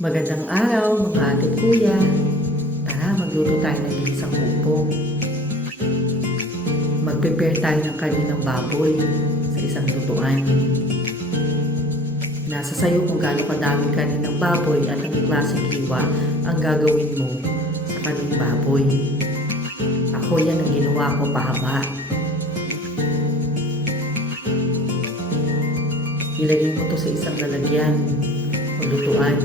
Magandang araw mga ate at kuya. Tara, magluto tayo ng ginisang upo. Mag-prepare tayo ng kaninang baboy sa isang lutuan. Nasa sayo kung gaano kadaming kaninang baboy at anong klaseng hiwa ang gagawin mo sa kaninang baboy. Ako yan ang ginawa ko pahaba. Ilagay mo to sa isang lalagyan o lutuan.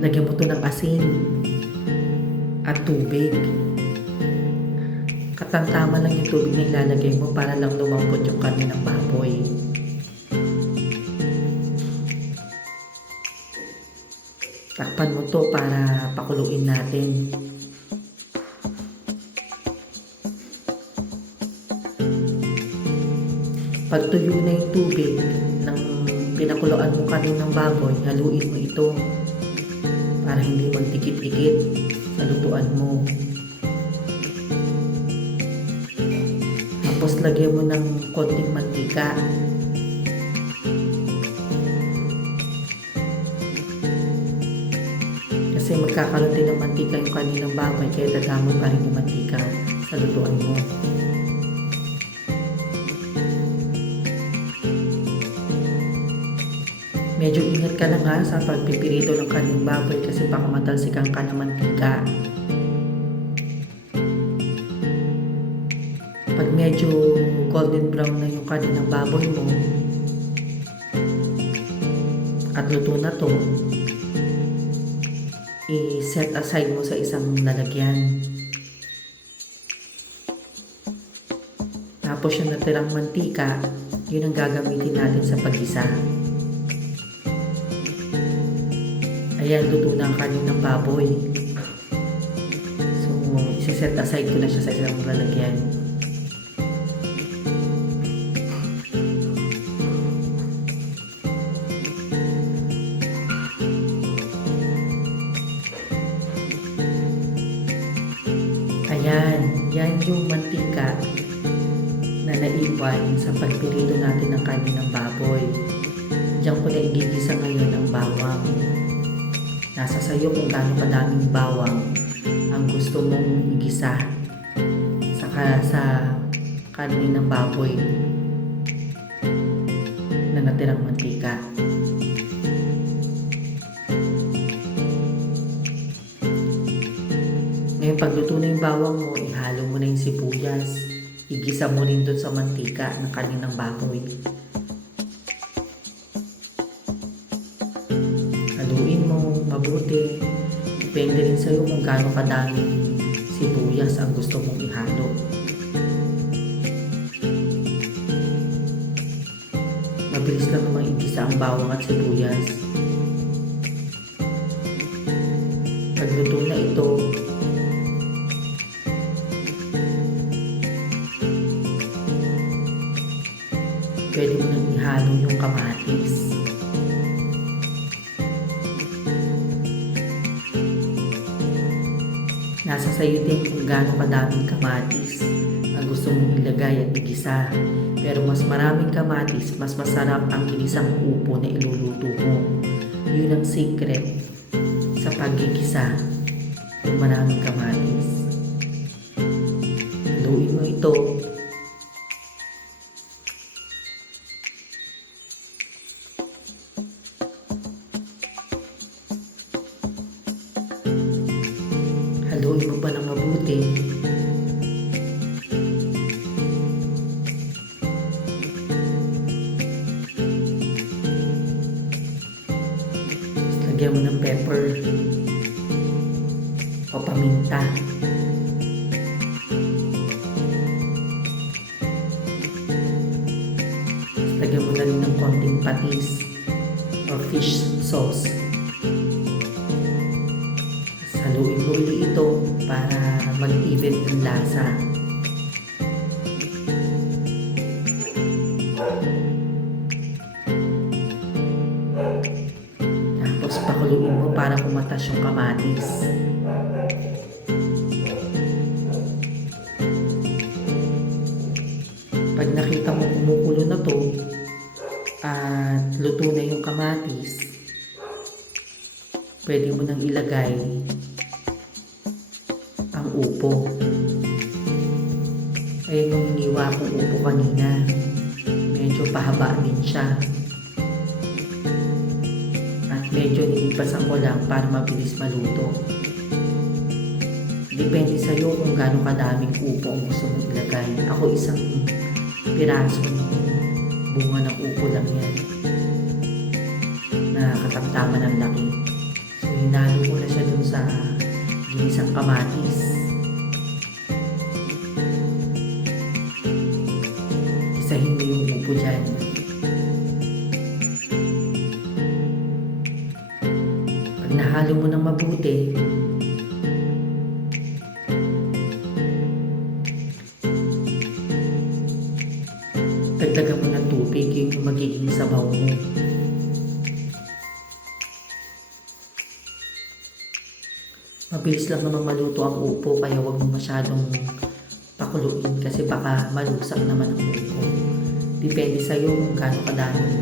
Lagyan mo to ng asin at tubig. Katantama lang yung tubig na ilalagay mo para lang lumambot yung karne ng baboy. Takpan mo to para pakuluin natin. Pag tuyo na yung tubig ng pinakuluan mo karne ng baboy, haluin mo ito para hindi magdikit-dikit sa lutuan mo. Tapos lagyan mo ng konting mantika. Kasi magkakaroon din ng mantika yung kaninang baboy, kaya dadamon pa rin yung mantika sa lutuan mo. Medyo ingat ka lang ha sa pagpipirito ng kaninang baboy kasi baka matalsikan ka ng mantika. Pag medyo golden brown na yung kaninang baboy mo at luto na to, i-set aside mo sa isang lalagyan. Tapos yung natirang mantika, yun ang gagamitin natin sa paggisa. Ayan, luto na ang kaninang baboy. So, isa-set aside ko na siya sa isang lalagyan. Ayan, yan yung mantika na naiwan sa pagpirito natin ng kaninang baboy. Diyan ko na igigisa ngayon ang bawang. Nasa sayo kung gaano kadaming bawang ang gusto mong igisa sa kanin ng baboy na natirang mantika. Ngayon pagluto na yung bawang mo, ihalo mo na yung sibuyas. Igisa mo rin dun sa mantika ng kanin ng baboy. Haluin mo mabuti. Depende rin sa'yo kung gaano kadaming sibuyas ang gusto mong ihalo. Mabilis lang namang igisa ang bawang at sibuyas. Pagluto na ito, pwede mo nang ihalo yung kamatis. Nasa sayo din kung gaano kadaming kamatis ang gusto mong ilagay at igisa. Pero mas maraming kamatis, mas masarap ang ginisang upo na iluluto mo. Yun ang secret sa paggigisa, yung maraming kamatis. Haluin mo ito. Haluin mo pa ng mabuti. Lagyan mo ng pepper o paminta. Lagyan mo na rin ng konting patis or fish sauce. Haluin mo ulit ito para mag-even yung lasa. Tapos pakuluin mo para kumatas yung kamatis. Pag nakita mo kumukulo na to at luto na yung kamatis, pwede mo nang ilagay ang upo. Ayan yung hiniwa kong upo kanina. Medyo pahaba din siya. At medyo nilipasan ko lang para mabilis maluto. Depende sa'yo kung gaano kadaming upo ang gusto mong ilagay. Ako isang piraso ng bunga ng upo lang yan. Na katamtaman ng laki. So hinalo ko na siya dun sa ginisang kamatis. Isahin mo yung upo dyan. Pag nahalo mo ng mabuti, dagdagan mo ng tubig, yun yung magiging sabaw mo. Mabilis lang naman maluto ang upo, kaya huwag mo masyadong pakuluin kasi baka malusak naman ang upo. Depende sa'yo kung gaano kadaming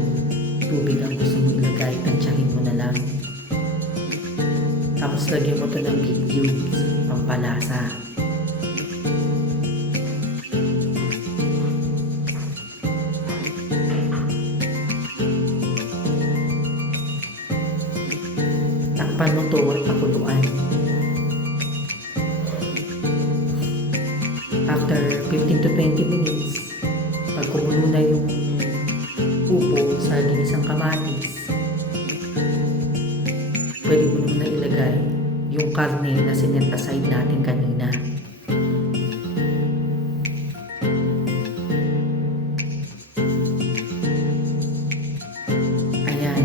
tubig ang gusto mong ilagay, tansyahin mo na lang. Tapos lagyan mo to ng big cubes, pampalasa. Takpan mo to at pakuluan. After 15 to 20 minutes, pag kumulo na yung upo sa ginisang kamatis, pwede mo naman na ilagay yung karne na sinet aside natin kanina. Ayan.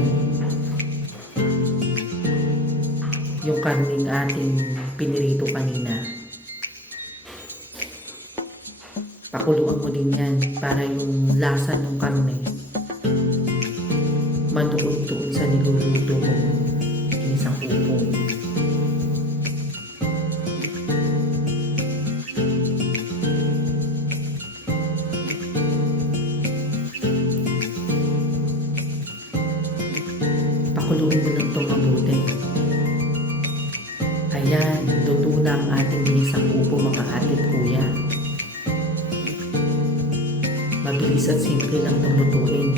Yung karne ating pinirito kanina. Pakuluan mo din yan para yung lasa ng karne manuod-tuod sa niluluto mo ginisang upo. Pakuluin mo lang itong mabuti. Ayan, luto na ang ating ginisang upo mga ate at kuya. Mabilis at simple lang ng lutuin,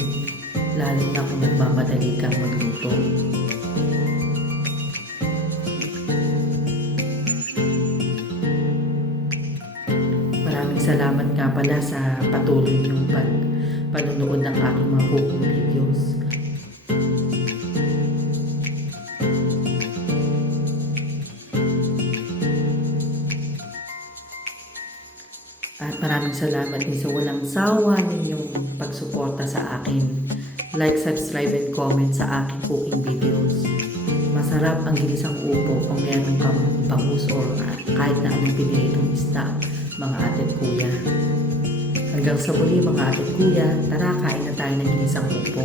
lalo na kung nagmamadali kang magluto. Maraming salamat nga pala sa patuloy niyong panonood ng aking mga cooking videos. At maraming salamat din sa walang sawa ninyong pagsuporta sa akin. Like, subscribe, and comment sa aking cooking videos. Masarap ang ginisang upo kung meron kang bangus or kahit na anong piniritong isda, mga ate at kuya. Hanggang sa muli mga ate at kuya, tara kain na tayo ng ginisang upo.